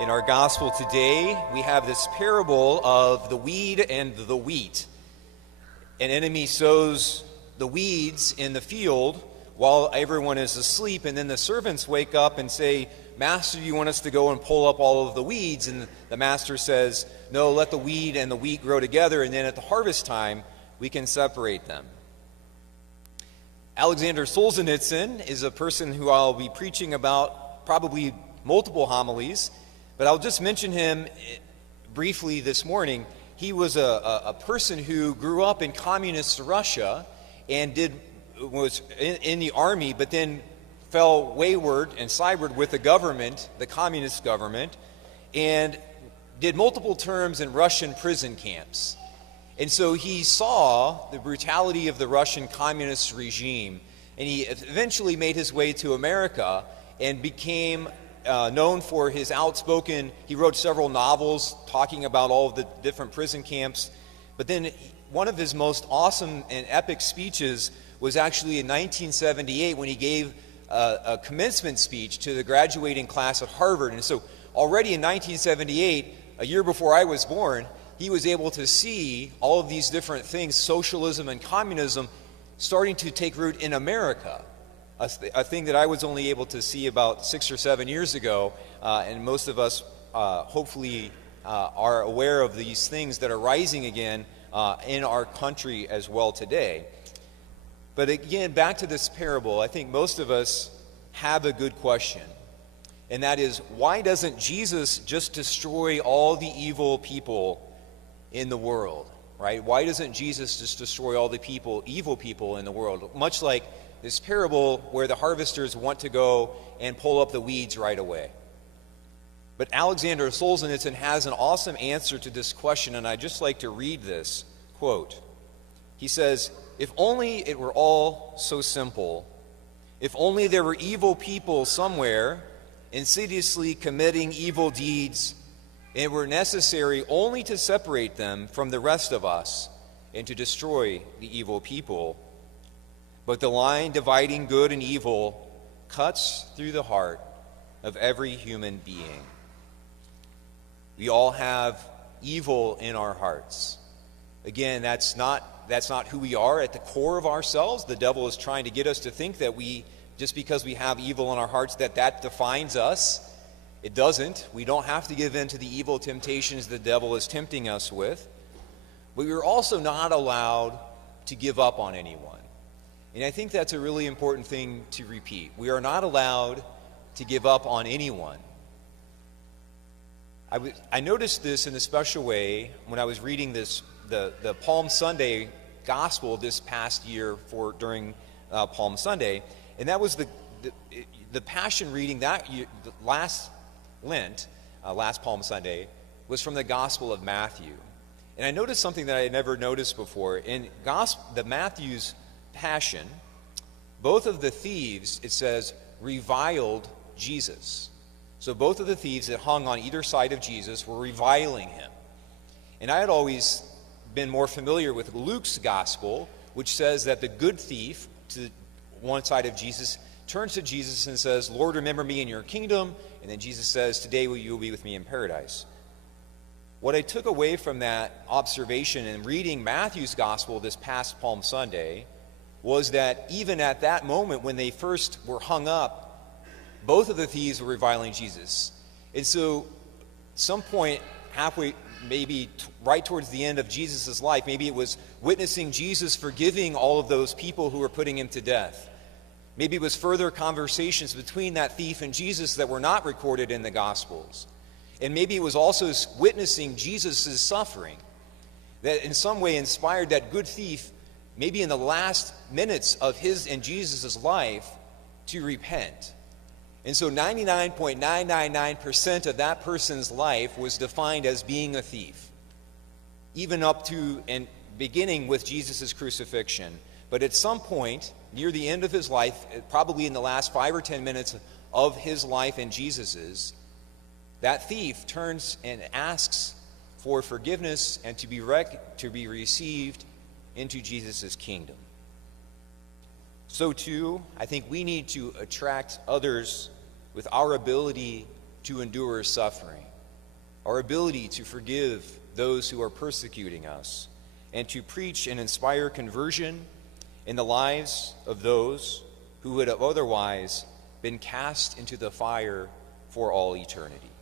In our gospel today, we have this parable of the weed and the wheat. An enemy sows the weeds in the field while everyone is asleep, and then the servants wake up and say, "Master, you want us to go and pull up all of the weeds?" And the master says, "No, let the weed and the wheat grow together, and then at the harvest time, we can separate them." Aleksandr Solzhenitsyn is a person who I'll be preaching about probably multiple homilies, but I'll just mention him briefly this morning. He was a person who grew up in communist Russia and was in the army, but then fell wayward and sideward with the government, the communist government, and did multiple terms in Russian prison camps. And so he saw the brutality of the Russian communist regime, and he eventually made his way to America and became known for his outspoken. He wrote several novels talking about all of the different prison camps. But then one of his most awesome and epic speeches was actually in 1978 when he gave a commencement speech to the graduating class at Harvard. And so already in 1978, a year before I was born, he was able to see all of these different things, socialism and communism, starting to take root in America. A thing that I was only able to see about 6 or 7 years ago, and most of us hopefully are aware of these things that are rising again in our country as well today. But again, back to this parable, I think most of us have a good question, and that is, why doesn't Jesus just destroy all the evil people in the world, right? Why doesn't Jesus just destroy all the evil people in the world? Much like this parable where the harvesters want to go and pull up the weeds right away. But Aleksandr Solzhenitsyn has an awesome answer to this question, and I'd just like to read this quote. He says, "If only it were all so simple. If only there were evil people somewhere insidiously committing evil deeds, and it were necessary only to separate them from the rest of us and to destroy the evil people. But the line dividing good and evil cuts through the heart of every human being." We all have evil in our hearts. Again, that's not who we are at the core of ourselves. The devil is trying to get us to think that just because we have evil in our hearts, that defines us. It doesn't. We don't have to give in to the evil temptations the devil is tempting us with. But we're also not allowed to give up on anyone. And I think that's a really important thing to repeat. We are not allowed to give up on anyone. I noticed this in a special way when I was reading the Palm Sunday gospel this past year during Palm Sunday, and that was the Passion reading that year, last Lent, last Palm Sunday, was from the Gospel of Matthew. And I noticed something that I had never noticed before. In the Matthew's Passion, both of the thieves, it says, reviled Jesus. So both of the thieves that hung on either side of Jesus were reviling him. And I had always been more familiar with Luke's gospel, which says that the good thief, to one side of Jesus, turns to Jesus and says, "Lord, remember me in your kingdom." And then Jesus says, "Today you will be with me in paradise." What I took away from that observation in reading Matthew's gospel this past Palm Sunday was that even at that moment when they first were hung up, both of the thieves were reviling Jesus. And so some point halfway, maybe right towards the end of Jesus' life, maybe it was witnessing Jesus forgiving all of those people who were putting him to death. Maybe it was further conversations between that thief and Jesus that were not recorded in the Gospels. And maybe it was also witnessing Jesus' suffering that in some way inspired that good thief, maybe in the last minutes of his and Jesus' life, to repent. And so 99.999% of that person's life was defined as being a thief, even up to and beginning with Jesus' crucifixion. But at some point, near the end of his life, probably in the last 5 or 10 minutes of his life and Jesus's, that thief turns and asks for forgiveness and to be received into Jesus' kingdom. So too, I think we need to attract others with our ability to endure suffering. our ability to forgive those who are persecuting us, and to preach and inspire conversion in the lives of those who would have otherwise been cast into the fire for all eternity.